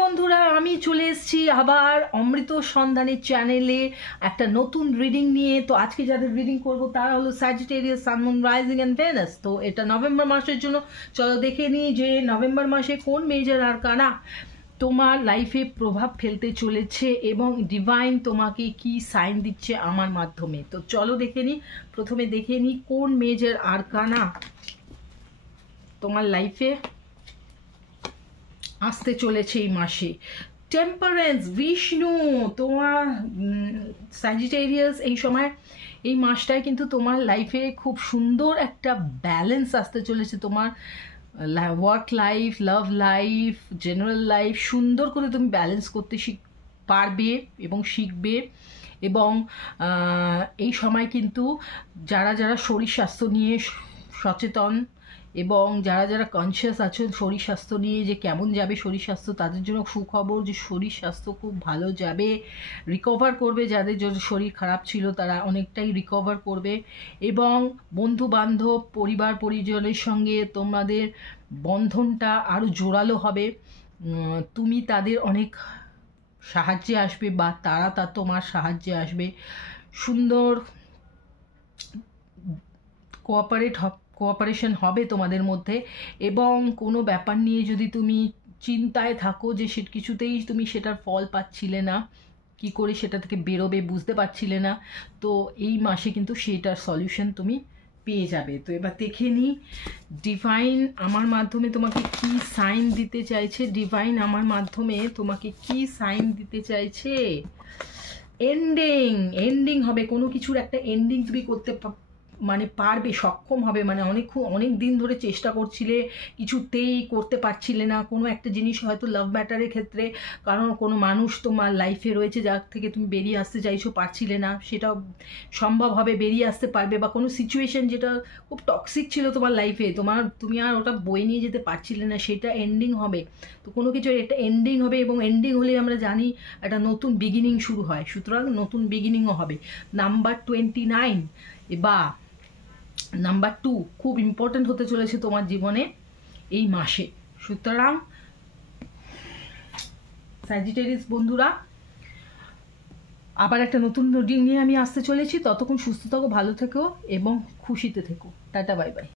বন্ধুরা, আমি চলে এসেছি আবার অমৃত সন্ধানের চ্যানেলে একটা নতুন রিডিং নিয়ে। তো আজকে যাদের রিডিং করব তারা হলো Sagittarius, sun, moon, rising and Venus. তো এটা নভেম্বর মাসের জন্য। চলো দেখে নিই যে নভেম্বর মাসে কোন মেজর আরকানা তোমার লাইফে প্রভাব ফেলতে চলেছে এবং ডিভাইন তোমাকে কি সাইন দিচ্ছে আমার মাধ্যমে। তো চলো দেখে নিই। প্রথমে দেখে নিই কোন মেজর আরকানা তোমার লাইফে আসতে চলেছে এই মাসে। টেম্পারেন্স, বিষ্ণু, তোমার স্যাজিটেরিয়াস এই সময় এই মাসটায় কিন্তু তোমার লাইফে খুব সুন্দর একটা ব্যালেন্স আসতে চলেছে। তোমার work life, love life, general life সুন্দর করে তুমি ব্যালেন্স করতে পারবে এবং শিখবে। এবং এই সময় কিন্তু যারা যারা শরীর স্বাস্থ্য নিয়ে সচেতন এবং যারা যারা কনসিয়াস আছেন শরীর স্বাস্থ্য নিয়ে যে কেমন যাবে শরীর স্বাস্থ্য, তাদের জন্য সুখবর যে শরীর স্বাস্থ্য খুব ভালো যাবে, রিকভার করবে। যাদের যদি শরীর খারাপ ছিল তারা অনেকটাই রিকভার করবে। এবং বন্ধু বান্ধব, পরিবার পরিজনের সঙ্গে তোমাদের বন্ধনটা আরও জোরালো হবে। তুমি তাদের অনেক সাহায্যে আসবে বা তারা তোমার সাহায্যে আসবে। সুন্দর কোঅপারেশন হবে তোমাদের মধ্যে। এবং কোনো ব্যাপার নিয়ে যদি তুমি চিন্তায় থাকো যে কিছুতেই তুমি সেটার ফল পাচ্ছিলে না, কি করে সেটা থেকে বেরোবে বুঝতে পারছিলে না, তো এই মাসে কিন্তু সেটার সলিউশন তুমি পেয়ে যাবে। তো এবার দেখে নিই ডিভাইন আমার মাধ্যমে তোমাকে কি সাইন দিতে চাইছে। ডিভাইন আমার মাধ্যমে তোমাকে কি সাইন দিতে চাইছে। এন্ডিং হবে, কোনো কিছুর একটা এন্ডিং তুমি করতে পারবে, সক্ষম হবে। অনেক দিন ধরে চেষ্টা করছিলে, কিছুতেই করতে পারছিলে না কোনো একটা জিনিস, হয়তো লাভ ম্যাটারের ক্ষেত্রে, কারণ কোনো মানুষ তোমার লাইফে রয়েছে যার থেকে তুমি বেরিয়ে আসতে চাইছো, পারছিলে না, সেটাও সম্ভব হবে, বেরিয়ে আসতে পারবে। বা কোনো সিচুয়েশন যেটা খুব টক্সিক ছিল তোমার লাইফে, তুমি আর ওটা বয়ে নিয়ে যেতে পারছিলে না, সেটা এন্ডিং হবে। তো কোনো কিছু একটা এন্ডিং হবে এবং এন্ডিং হলে আমরা জানি একটা নতুন বিগিনিং শুরু হয়, সুতরাং নতুন বিগিনিংও হবে। নাম্বার 29 বা নাম্বার 2 খুব ইম্পর্ট্যান্ট হতে চলেছে তোমার জীবনে এই মাসে। সুতরাং স্যাজিটেরিয়াস বন্ধুরা, আবার একটা নতুন রিডিং নিয়ে আমি আসতে চলেছি। ততক্ষণ সুস্থ থাকো, ভালো থেকো এবং খুশিতে থেকো। Tata, bye bye.